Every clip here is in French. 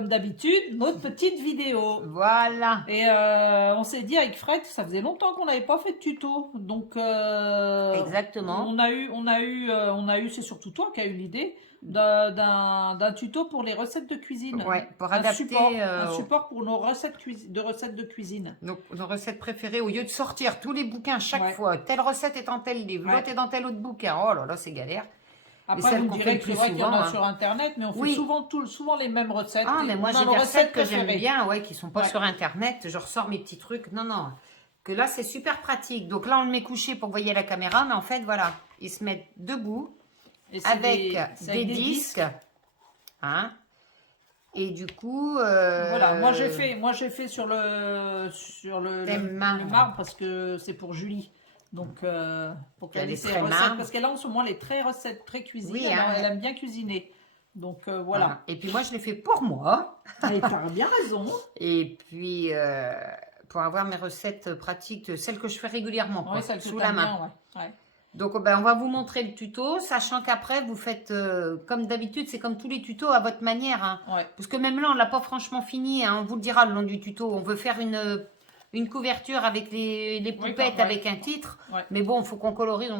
comme d'habitude, notre petite vidéo. Voilà. Et on s'est dit avec Fred, ça faisait longtemps qu'on n'avait pas fait de tuto. Donc, Exactement. on a eu, c'est surtout toi qui as eu l'idée d'un tuto pour les recettes de cuisine. Ouais, pour un adapter support pour nos recettes de cuisine. nos recettes préférées, au lieu de sortir tous les bouquins chaque Ouais. fois, telle recette est dans tel livre, Ouais. l'autre est dans tel autre bouquin. Oh là là, c'est galère. Après, celles vous qu'on me fait direz le que c'est plus vrai qu'il y en souvent, a hein. sur Internet, mais on fait Oui. souvent les mêmes recettes. Ah, mais Et moi on a j'ai nos des recettes que j'aime préférées. bien, ouais, qui sont pas Ouais. sur Internet. Je ressors mes petits trucs. Non, non. Que là, c'est super pratique. Donc là, on le met couché pour que vous voyez la caméra, mais en fait, voilà, ils se mettent debout Et c'est avec c'est des disques. Hein. Et du coup, Voilà, moi j'ai fait sur le Thème marbre. le marbre parce que c'est pour Julie. Donc pour qu'elle Elle ait est ses très recettes, marbre. parce qu'elle a en ce moment les très recettes très cuisine, Oui, alors hein. elle aime bien cuisiner. Donc voilà. voilà. Et puis moi, je l'ai fait pour moi. Et tu as bien raison. Et puis, pour avoir mes recettes pratiques, celles que je fais régulièrement, quoi, Ouais, ça le sous la main. bien, ouais. Donc, ben, on va vous montrer le tuto, sachant qu'après, vous faites, comme d'habitude, c'est comme tous les tutos, à votre manière. Hein. Ouais. Parce que même là, on ne l'a pas franchement fini, hein, on vous le dira le long du tuto. On veut faire une couverture avec les poupettes, ouais. avec un titre. Ouais. Mais bon, il faut qu'on colorise.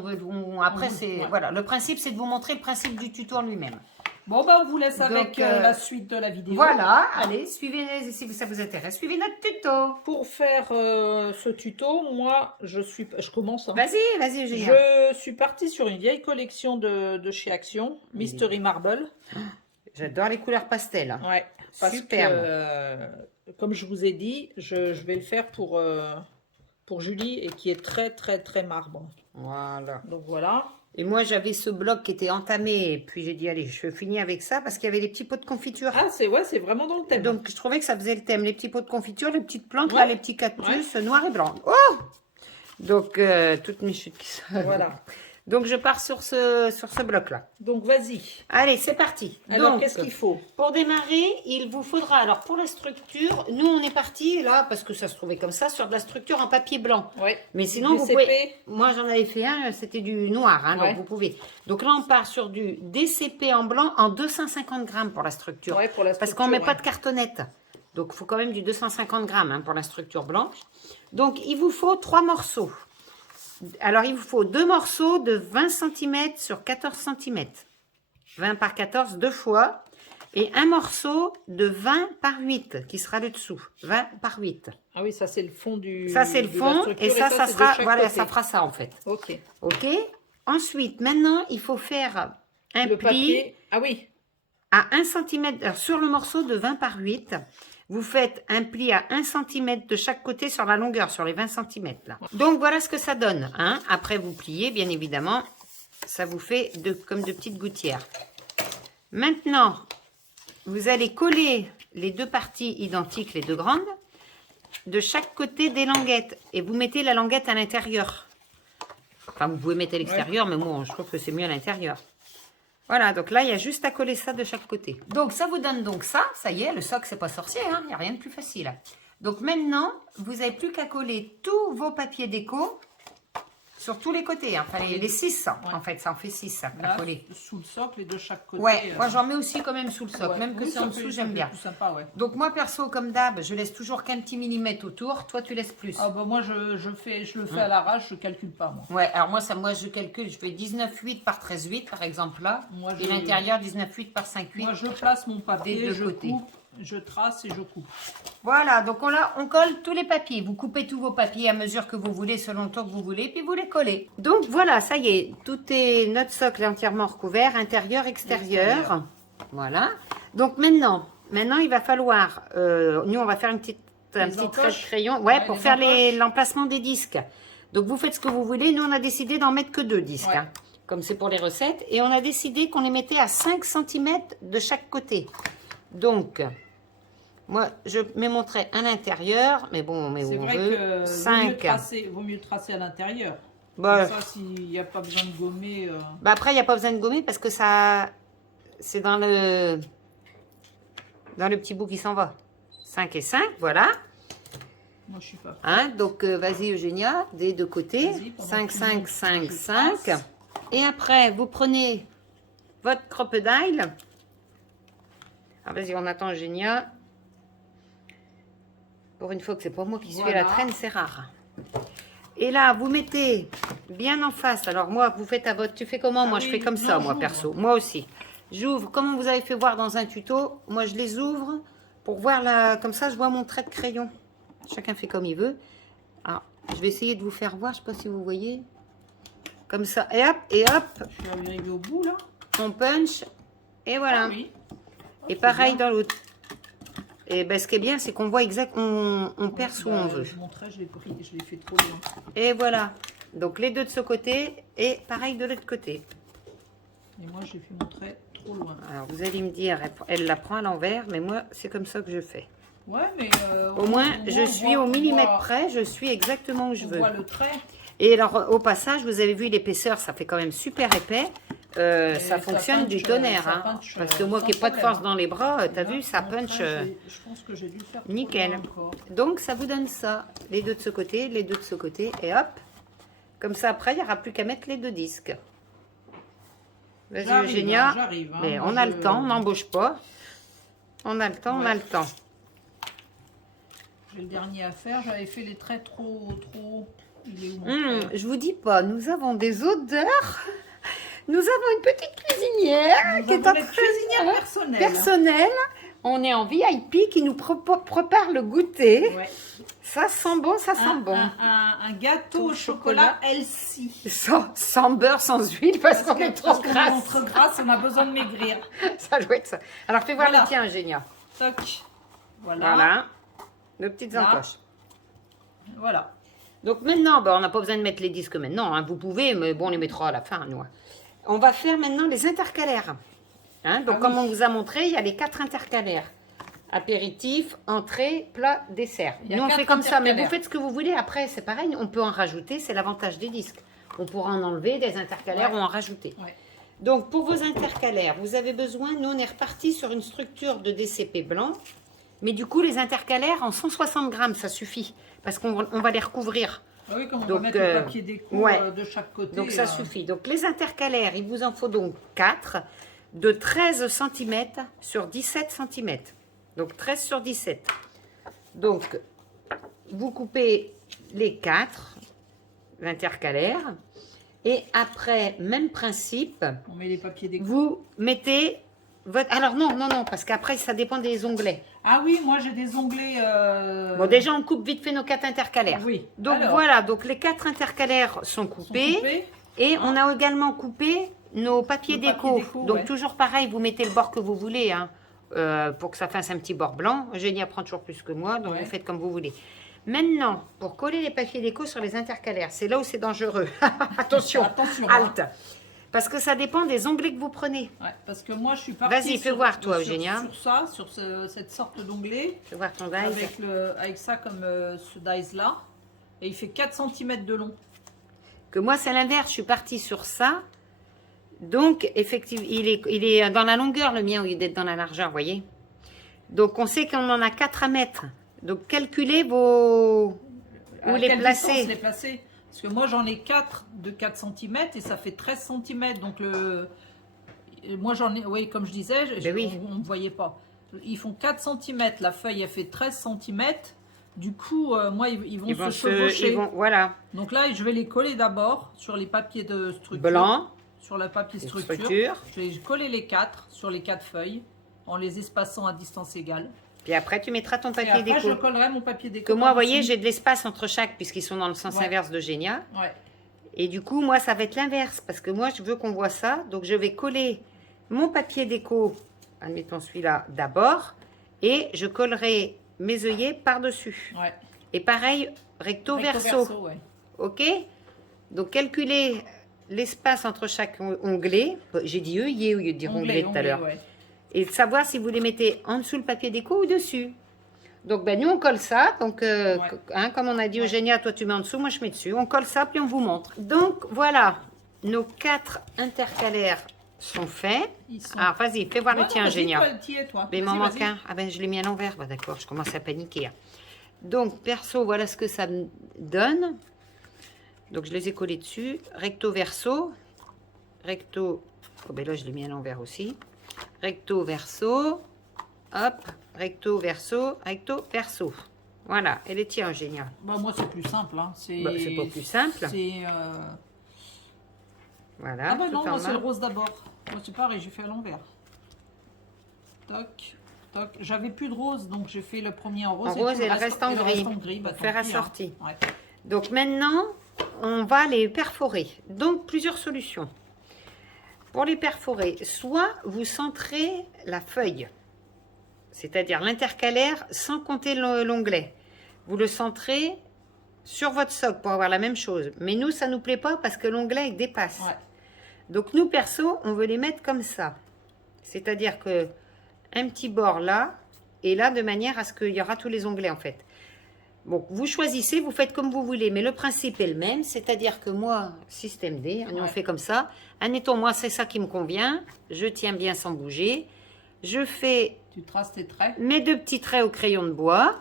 Après, ouais. voilà, le principe, c'est de vous montrer le principe du tuto en lui-même. Bon, ben on vous laisse avec Donc, la suite de la vidéo. Voilà, allez, suivez, si ça vous intéresse, suivez notre tuto. Pour faire ce tuto, moi, je commence. Hein. Vas-y, Eugénia. Je suis partie sur une vieille collection de chez Action, Mystery Marble. J'adore les couleurs pastel. Ouais, parce Superbe. que, comme je vous ai dit, je vais le faire pour Julie et qui est très, très, très marbre. Voilà. Donc voilà. Et moi, j'avais ce bloc qui était entamé. Et puis, j'ai dit, allez, je finis avec ça parce qu'il y avait les petits pots de confiture. Ah, c'est vraiment dans le thème. Donc, je trouvais que ça faisait le thème. Les petits pots de confiture, les petites plantes, Ouais. là, les petits cactus noirs et blancs. Oh! Donc, toutes mes chutes qui sont... Voilà. Donc, je pars sur ce bloc-là. Donc vas-y. Allez, c'est parti. Alors, Donc, qu'est-ce qu'il faut? pour démarrer, il vous faudra, alors pour la structure, nous on est parti là, parce que ça se trouvait comme ça, sur de la structure en papier blanc. Ouais. Mais sinon, vous DCP. pouvez, moi j'en avais fait un, c'était du noir, hein, Ouais. donc vous pouvez. Donc là, on part sur du DCP en blanc en 250 grammes pour la structure. Ouais, pour la Parce structure, qu'on ne met pas ouais. de cartonnette. Donc il faut quand même du 250 grammes hein, pour la structure blanche. Donc il vous faut 3 morceaux. Alors il vous faut 2 morceaux de 20 cm sur 14 cm. 20 par 14 deux fois. Et un morceau de 20 par 8 qui sera le dessous. 20 par 8. Ah oui, ça c'est le fond du. Ça c'est le de la fond structure, et ça c'est de sera chaque voilà, côté. ça fera ça en fait. Ok. OK. Ensuite, maintenant, il faut faire un Le pli papier. Ah oui. à 1 cm sur le morceau de 20 par 8. Vous faites un pli à 1 cm de chaque côté sur la longueur, sur les 20 cm là. Donc voilà ce que ça donne. Hein. Après, vous pliez, bien évidemment. Ça vous fait comme de petites gouttières. Maintenant, vous allez coller les deux parties identiques, les deux grandes, de chaque côté des languettes. Et vous mettez la languette à l'intérieur. Enfin, vous pouvez mettre à l'extérieur, mais moi, je trouve que c'est mieux à l'intérieur. Voilà, donc là, il y a juste à coller ça de chaque côté. Donc, ça vous donne donc ça. Ça y est, le soc, c'est pas sorcier. Hein, il n'y a rien de plus facile. Donc, maintenant, vous n'avez plus qu'à coller tous vos papiers déco sur tous les côtés. Hein. Enfin, les 6, Ouais. en fait, ça en fait 6 à Là, coller. sous le socle et de chaque côté. Ouais, moi, j'en mets aussi quand même sous le socle. Ouais. Même que Oui, c'est en ça fait- dessous, ça j'aime fait bien. plus sympa, ouais. Donc, moi, perso, comme d'hab, je laisse toujours qu'un petit millimètre autour. Toi, tu laisses plus. Ah bah moi je le fais à l'arrache, je calcule pas moi. Ouais, alors moi, je calcule, je fais 19,8 par 13,8 par exemple là. Moi, et l'intérieur 19,8 par 5,8. Moi je place mon papier, Des deux je côtés. coupe, je trace et je coupe. Voilà, donc on colle tous les papiers. Vous coupez tous vos papiers à mesure que vous voulez, selon le temps que vous voulez, puis vous les collez. Donc voilà, ça y est, notre socle est entièrement recouvert, intérieur, extérieur. Voilà. Donc maintenant, il va falloir, nous on va faire un petit trait de encoches. crayon, Ouais, pour les faire encoches. l'emplacement des disques. Donc vous faites ce que vous voulez. Nous on a décidé d'en mettre que 2 disques, Ouais. hein, comme c'est pour les recettes. Et on a décidé qu'on les mettait à 5 cm de chaque côté. Donc, moi, je mets mon trait à l'intérieur, mais bon, on met C'est où on vrai veut. que 5. vaut mieux tracer à l'intérieur. Bah, Comme ça, s'il n'y a pas besoin de gommer. bah après, il n'y a pas besoin de gommer parce que ça, c'est dans le petit bout qui s'en va. 5 et 5, voilà. Moi je suis pas. Hein, donc, vas-y, Eugénia, des deux côtés. Vas-y, pendant 5, que 5, je 5, 5. trace. Et après, vous prenez votre crocodile. Ah, vas-y, on attend Eugénia. Pour une fois que c'est pas moi qui suis à Voilà. la traîne, c'est rare. Et là, vous mettez bien en face. Alors moi, vous faites à votre... Tu fais comment? Moi, Ah je oui, fais comme ça, non, moi, j'ouvre. perso. Moi aussi. J'ouvre, comme on vous avait fait voir dans un tuto. Moi, je les ouvre pour voir la... Comme ça, je vois mon trait de crayon. Chacun fait comme il veut. Alors, je vais essayer de vous faire voir. Je sais pas si vous voyez. Comme ça. Et hop, et hop. Je suis arrivée au bout là. On punch. Et voilà. Ah oui. Et pareil dans l'autre. Et ben, ce qui est bien, c'est qu'on voit exact, on perce où on veut. Je montrais, je l'ai pris, je l'ai fait trop loin. Et voilà. Donc les deux de ce côté et pareil de l'autre côté. Et moi, j'ai fait mon trait trop loin. Alors vous allez me dire, elle la prend à l'envers, mais moi c'est comme ça que je fais. Ouais, mais Au moins, je on suis voit- au millimètre on voit- près, je suis exactement où je On veux. voit le trait. Et alors au passage, vous avez vu l'épaisseur, ça fait quand même super épais. Ça ça fonctionne du punch, tonnerre. ça Hein. punch, Parce que moi sans qui n'ai pas de problème. force dans les bras, t'as Là, vu, ça mon punch. trait, je pense que j'ai dû le faire trop nickel. loin encore. Donc ça vous donne ça. Les deux de ce côté, les deux de ce côté. Et hop. Comme ça après, il n'y aura plus qu'à mettre les deux disques. Vas-y J'arrive, Eugénia. j'arrive, hein. Mais Moi, on a je- le temps, on n'embauche pas. On a le temps, on a Ouais. le temps. J'ai le dernier à faire. J'avais fait les traits trop. Il est où mon trait Je vous dis pas, nous avons des odeurs. Nous avons une petite cuisinière Nous qui est avons en les train cuisinières personnelles. personnelle. On est en VIP qui nous prépare le goûter. Ouais. Ça sent bon, ça sent bon. Un gâteau au chocolat healthy. Sans beurre, sans huile, parce qu'on est trop parce qu'on est grasse. trop grasse, on a besoin de maigrir. Ça doit être ça. Alors fais voir Voilà. le tien, Eugénia. Toc. Voilà. Voilà. Nos petites Là. encoches. Voilà. Donc maintenant, on n'a pas besoin de mettre les disques maintenant. Hein. Vous pouvez, mais bon, on les mettra à la fin, nous. On va faire maintenant les intercalaires. Hein, donc, Ah comme oui. on vous a montré, il y a les 4 intercalaires. Apéritif, entrée, plat, dessert. Il y a Nous, on 4 fait comme ça, mais vous intercalaires. faites ce que vous voulez. Après, c'est pareil, on peut en rajouter. C'est l'avantage des disques. On pourra en enlever des intercalaires Ouais. ou en rajouter. Ouais. Donc, pour vos intercalaires, vous avez besoin, nous, on est reparti sur une structure de DCP blanc. Mais du coup, les intercalaires, en 160 grammes, ça suffit. Parce qu'on va les recouvrir. Ah oui, comme on Donc, va mettre le papier déco ouais. de chaque côté. Donc ça suffit. Donc les intercalaires, il vous en faut donc 4 de 13 cm sur 17 cm. Donc 13 sur 17. Donc vous coupez les 4 intercalaires et après, même principe, On met les papiers déco. vous mettez votre... Alors non, parce qu'après ça dépend des onglets. Ah oui, moi j'ai des onglets. Bon déjà on coupe vite fait nos 4 intercalaires. Oui. Donc Alors, voilà, donc les 4 intercalaires sont sont coupés. coupés. Et on a également coupé nos papiers Le papier déco. déco, Donc ouais. toujours pareil, vous mettez le bord que vous voulez hein, pour que ça fasse un petit bord blanc. Eugénie apprend toujours plus que moi, donc Ouais. vous faites comme vous voulez. Maintenant, pour coller les papiers déco sur les intercalaires, c'est là où c'est dangereux. Attention, Attention, halte. Parce que ça dépend des onglets que vous prenez. Ouais, parce que moi je suis partie. Vas-y, fais voir, toi, Eugénia. Sur ça, sur cette sorte d'onglet. Je vais voir ton dies. Avec ça comme ce dice là. Et il fait 4 cm de long. Que moi, c'est l'inverse. Je suis partie sur ça. Donc, effectivement, il est dans la longueur, le mien, au lieu d'être dans la largeur, vous voyez. Donc, on sait qu'on en a 4 à mettre. Donc, calculez où À les quelle placer. distance les placer? Parce que moi j'en ai 4 de 4 cm et ça fait 13 cm. Donc moi j'en ai, oui, comme je disais, Ben oui. on ne voyait pas. Ils font 4 cm, la feuille elle fait 13 cm. Du coup, moi ils vont se chevaucher. Voilà, Donc là, je vais les coller d'abord sur les papiers de structure. blanc, Sur le papier une structure. structure. Je vais coller les 4 sur les 4 feuilles en les espaçant à distance égale. Puis après, tu mettras ton Et papier après, déco. je collerai mon papier déco. Que moi, vous voyez, par-dessus. j'ai de l'espace entre chaque, puisqu'ils sont dans le sens Ouais. inverse de Génia. Ouais. Et du coup, moi, ça va être l'inverse. Parce que moi, je veux qu'on voit ça. Donc, je vais coller mon papier déco, admettons celui-là, d'abord. Et je collerai mes œillets par-dessus. Ouais. Et pareil, recto verso. ouais. OK? Donc, calculez l'espace entre chaque onglet. J'ai dit œillet au lieu de dire onglet tout à l'heure. Ouais. Et de savoir si vous les mettez en dessous le papier déco ou dessus. Donc, ben, nous, on colle ça. Donc, hein, comme on a dit, Ouais. Eugénia, toi, tu mets en dessous, moi, je mets dessus. On colle ça, puis on vous montre. Donc, voilà. Nos 4 intercalaires sont faits. Ils sont... Alors, vas-y, fais voir Ouais, le tien, vas-y, Eugénia. toi, t'y es, toi. Mais il m'en Vas-y, manque vas-y. un. Ah ben, je l'ai mis à l'envers. Bah, d'accord, je commence à paniquer. Hein. Donc, perso, voilà ce que ça me donne. Donc, je les ai collés dessus. Recto, verso. Recto. Oh, ben là, je l'ai mis à l'envers aussi. Recto, verso. hop, recto, verso, recto, verso. Voilà, et les tiens, génial. Bah, moi, c'est plus simple. Hein. C'est pas plus simple. C'est... Voilà. Ah bah non, tout en moi, c'est le main. rose d'abord. Moi, c'est pareil, j'ai fait à l'envers. Toc, toc. J'avais plus de rose, donc j'ai fait le premier en rose. En rose et le reste en gris. Bah, Pour faire tant pis, hein. assorti. Ouais. Donc maintenant, on va les perforer. Donc plusieurs solutions. Pour les perforer, soit vous centrez la feuille, c'est-à-dire l'intercalaire sans compter l'onglet. Vous le centrez sur votre socle pour avoir la même chose. Mais nous, ça ne nous plaît pas parce que l'onglet il dépasse. Ouais. Donc nous, perso, on veut les mettre comme ça. C'est-à-dire que un petit bord là, et là, de manière à ce qu'il y aura tous les onglets en fait. Bon, vous choisissez, vous faites comme vous voulez, mais le principe est le même, c'est-à-dire que moi, système D, on fait comme ça. Admettons, moi, c'est ça qui me convient, je tiens bien sans bouger, je fais Tu traces tes traits. mes 2 petits traits au crayon de bois,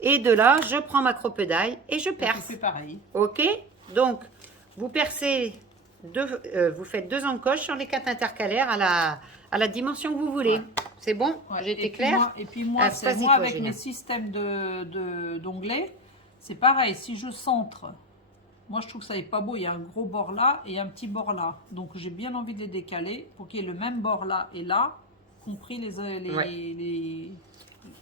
et de là, je prends ma cropedaille et je Tu perce. fais pareil. Ok? Donc, vous percez, vous faites 2 encoches sur les 4 intercalaires à la dimension que vous voulez. Ouais. C'est bon? Ouais. J'ai été claire? Et puis moi, Ah, vas-y, toi, avec Génia. mes systèmes d'onglets, c'est pareil. Si je centre, moi je trouve que ça n'est pas beau. Il y a un gros bord là et un petit bord là. Donc j'ai bien envie de les décaler pour qu'il y ait le même bord là et là, compris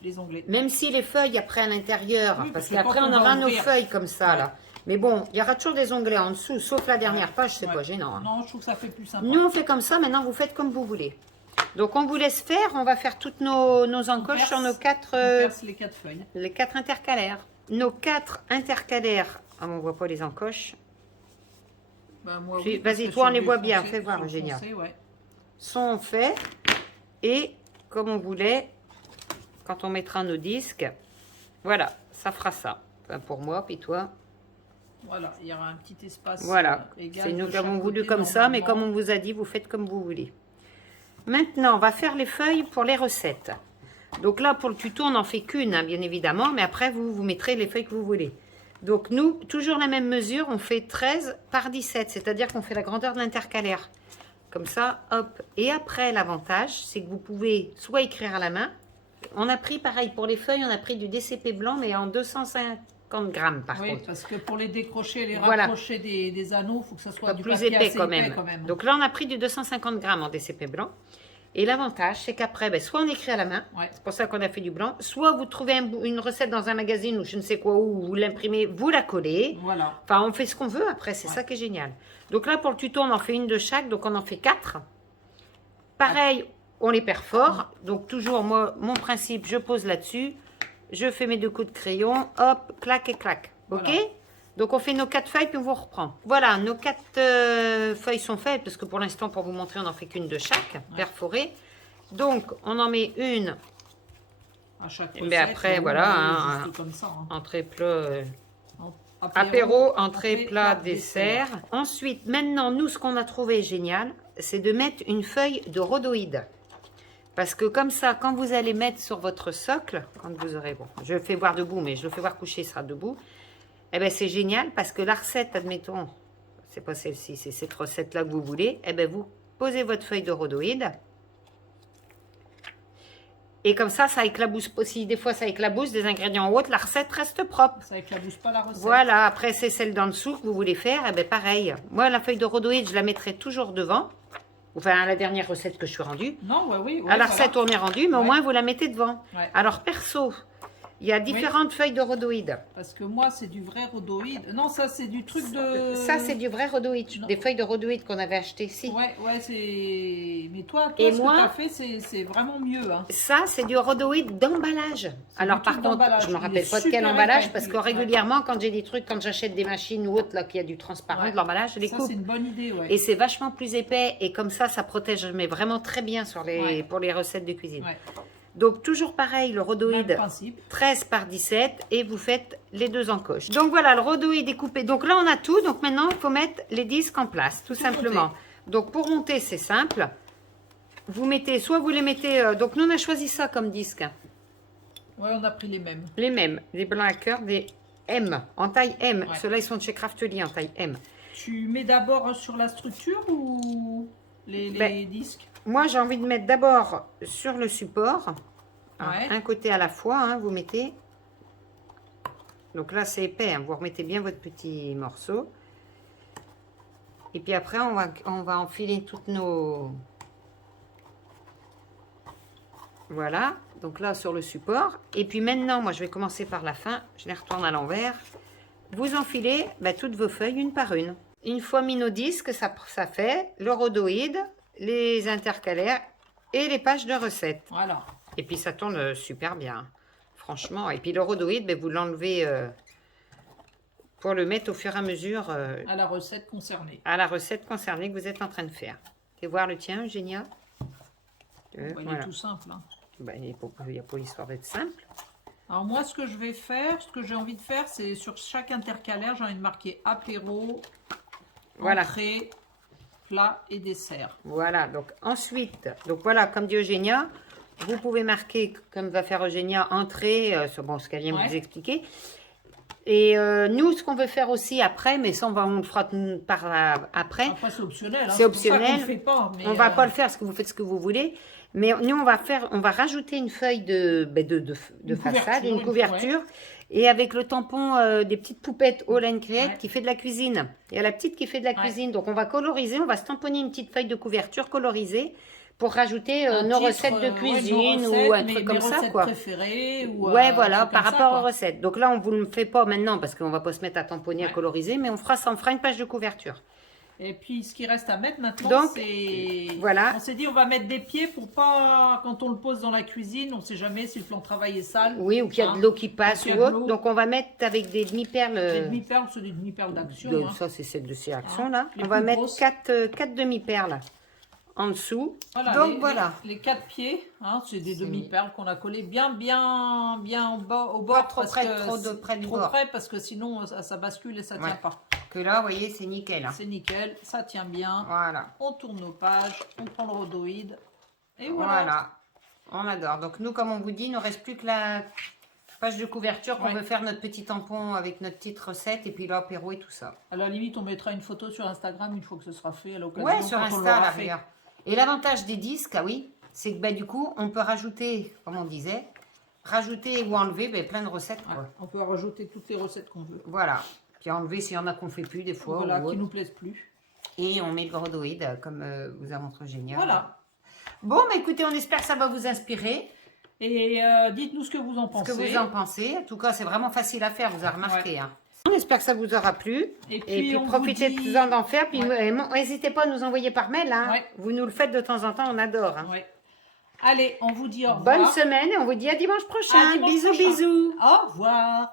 les onglets. Même si les feuilles après à l'intérieur, Oui, parce parce que qu'après quand on on va aura nos ouvrir- feuilles comme ça là. Mais bon, il y aura toujours des onglets en dessous, sauf la dernière page, c'est Ouais. pas gênant. Hein. Non, je trouve que ça fait plus sympa. Nous on fait comme ça, maintenant vous faites comme vous voulez. Donc on vous laisse faire, on va faire toutes nos encoches perce. sur nos 4 On perce les 4 feuilles. les 4 intercalaires. Nos 4 intercalaires, ah, on voit pas les encoches, Bah, moi, Si, parce vas-y, que toi, sur on les du voit bien, foncé- fais voir, sur le génial. foncé, ouais. sont faits et comme on voulait, quand on mettra nos disques, voilà, ça fera ça. Enfin, pour moi, puis toi. Voilà, il y aura un petit espace Voilà, égal c'est de nous qui chaque avons voulu côté, comme ça, mais comme normalement. on vous a dit, vous faites comme vous voulez. Maintenant, on va faire les feuilles pour les recettes. Donc là, pour le tuto, on n'en fait qu'une, hein, bien évidemment, mais après, vous mettrez les feuilles que vous voulez. Donc nous, toujours la même mesure, on fait 13 par 17, c'est-à-dire qu'on fait la grandeur de l'intercalaire. Comme ça, hop. Et après, l'avantage, c'est que vous pouvez soit écrire à la main. On a pris, pareil, pour les feuilles, on a pris du DCP blanc, mais en 250 grammes, par Oui, contre. parce que pour les décrocher, les Voilà. raccrocher des anneaux, il faut que ça soit Pas du plus papier épais assez quand épais même. quand même. Donc là, on a pris du 250 grammes en DCP blanc. Et l'avantage, c'est qu'après, ben, soit on écrit à la main, Ouais. c'est pour ça qu'on a fait du blanc, soit vous trouvez une recette dans un magazine ou je ne sais quoi, où vous l'imprimez, vous la collez. Voilà. Enfin, on fait ce qu'on veut après, c'est Ouais. ça qui est génial. Donc là, pour le tuto, on en fait une de chaque, donc on en fait 4. Pareil, on les perfore. Donc toujours, moi, mon principe, je pose là-dessus, je fais mes 2 coups de crayon, hop, clac et clac. Ok? Voilà. Donc on fait nos 4 feuilles, puis on vous reprend. Voilà, nos 4 feuilles sont faites, parce que pour l'instant, pour vous montrer, on n'en fait qu'une de chaque, perforée. Donc, on en met une À chaque Mais recette, après, ou voilà, hein, juste comme ça. Hein. entrée, plat, Apéro, apéro, entrée, plat, dessert. Ensuite, maintenant, nous, ce qu'on a trouvé génial, c'est de mettre une feuille de rhodoïde. Parce que comme ça, quand vous allez mettre sur votre socle, quand vous aurez, bon, je le fais voir debout, mais je le fais voir couché, il sera debout. Eh bien, c'est génial parce que la recette, admettons, c'est pas celle-ci, c'est cette recette-là que vous voulez. Eh bien, vous posez votre feuille de rhodoïde. Et comme ça éclabousse pas. Si des fois ça éclabousse des ingrédients autres, la recette reste propre. Ça éclabousse pas la recette. Voilà, après c'est celle d'en dessous que vous voulez faire, eh bien pareil. Moi, la feuille de rhodoïde, je la mettrai toujours devant. Enfin, à la dernière recette que je suis rendue. Non, ouais, oui. À la recette, on est rendu, mais au Ouais. moins vous la mettez devant. Ouais. Alors, perso, il y a différentes feuilles de rhodoïde. Parce que moi, c'est du vrai rhodoïde. Non, ça, c'est du truc de... Ça, c'est du vrai rhodoïde. Non. Des feuilles de rhodoïde qu'on avait achetées ici. Ouais, c'est... Mais toi Et ce moi- que tu as fait, c'est vraiment mieux. Hein. Ça, c'est du rhodoïde d'emballage. Alors, du par truc contre, d'emballage. je ne me Il rappelle est pas de quel super emballage, épais. parce que Ouais. régulièrement, quand j'ai des trucs, quand j'achète des machines ou autres, là, qu'il y a du transparent, Ouais. de l'emballage, je les Ça, coupe. c'est une bonne idée, ouais. Et c'est vachement plus épais, et comme ça protège, mais vraiment très bien sur Ouais. pour les recettes de cuisine. Ouais. Donc, toujours pareil, le Même rhodoïde, principe. 13 par 17, et vous faites les 2 encoches. Donc, voilà, le rhodoïde est coupé. Donc là, on a tout. Donc, maintenant, il faut mettre les disques en place, tout simplement. monter. Donc, pour monter, c'est simple. Vous mettez, soit vous les mettez... donc, nous, on a choisi ça comme disque. Ouais, on a pris les mêmes. Les mêmes, des blancs à cœur, des M, en taille M. Ouais. Ceux-là, ils sont de chez Craftelier en taille M. Tu mets d'abord sur la structure ou les Ben, disques? Moi, j'ai envie de mettre d'abord sur le support. Alors, Ouais. un côté à la fois, hein, vous mettez. Donc là, c'est épais, hein, vous remettez bien votre petit morceau. Et puis après, on va enfiler toutes nos... Voilà, donc là, sur le support. Et puis maintenant, moi, je vais commencer par la fin. Je les retourne à l'envers. Vous enfilez toutes vos feuilles une par une. Une fois mis nos disques, ça fait le rhodoïde, les intercalaires et les pages de recettes. Voilà. Et puis ça tourne super bien, franchement. Et puis le rhodoïde, vous l'enlevez pour le mettre au fur et à mesure À la recette concernée. à la recette concernée que vous êtes en train de faire. Et voir le tien, Eugénia. Il est Voilà. tout simple. Hein. Il n'y a pas l'histoire d'être simple. Alors moi, ce que je vais faire, ce que j'ai envie de faire, c'est sur chaque intercalaire, j'ai envie de marquer apéro, Voilà. entrée, plat et dessert. Voilà, donc ensuite, donc voilà, comme dit Eugénia, vous pouvez marquer, comme va faire Eugénia, entrée, sur ce qu'elle vient de vous expliquer. Et nous, ce qu'on veut faire aussi après, mais ça, on le fera après. Après, c'est optionnel. Hein, C'est optionnel. pour ça qu'on le fait pas, mais, On va pas le faire parce que vous faites ce que vous voulez. Mais nous, on va rajouter une feuille de façade, une couverture. Et avec le tampon des petites poupettes All and Create qui fait de la cuisine. Il y a la petite qui fait de la cuisine. Donc, on va coloriser, on va se tamponner une petite feuille de couverture colorisée pour rajouter nos recettes de cuisine ou un truc comme ça, quoi. Préférées, ou, voilà, par rapport aux recettes. Donc là, on ne vous le fait pas maintenant parce qu'on ne va pas se mettre à tamponner, à coloriser, mais on fera une page de couverture. Et puis, ce qui reste à mettre maintenant, c'est... Voilà. On s'est dit, on va mettre des pieds pour pas... Quand on le pose dans la cuisine, on ne sait jamais si le plan de travail est sale. Oui, ou qu'il y a de l'eau qui passe ou autre. Donc, on va mettre avec des demi-perles. Des demi-perles, c'est des demi-perles d'action. Ça, c'est celle de ces actions, là. Les On va plus mettre grosses. 4 demi-perles en dessous. Voilà, Donc, voilà. Les 4 pieds, hein, c'est des demi-perles qu'on a collées bien au bord. Pas trop parce près, que près du trop bord. près, parce que sinon, ça bascule et ça ne tient pas. Que là, vous voyez, c'est nickel. Hein. C'est nickel, ça tient bien. Voilà. On tourne nos pages, on prend le rhodoïde. Et voilà. Voilà. On adore. Donc, nous, comme on vous dit, il ne nous reste plus que la page de couverture qu'on veut faire notre petit tampon avec notre petite recette et puis l'apéro et tout ça. À la limite, on mettra une photo sur Instagram une fois que ce sera fait à l'occasion. Ouais, sur quand on Insta, l'aura à la fait. rigueur. Et l'avantage des disques, c'est que du coup, on peut rajouter, comme on disait, rajouter ou enlever plein de recettes. Quoi. On peut rajouter toutes les recettes qu'on veut. Voilà. Puis enlever s'il y en a qu'on ne fait plus des fois. Voilà, ou qui nous plaisent plus. Et on met le rhodoïde, comme vous a montré génial. Voilà. Bon, écoutez, on espère que ça va vous inspirer. Et dites-nous ce que vous en pensez. Ce que vous en pensez. En tout cas, c'est vraiment facile à faire, vous avez remarqué. Hein. On espère que ça vous aura plu. Et puis profitez-en d'en faire. Puis n'hésitez pas à nous envoyer par mail. Hein. Vous nous le faites de temps en temps, on adore. Hein. Allez, on vous dit au revoir. Bonne semaine et on vous dit à dimanche prochain. À dimanche prochain. Bisous. Au revoir.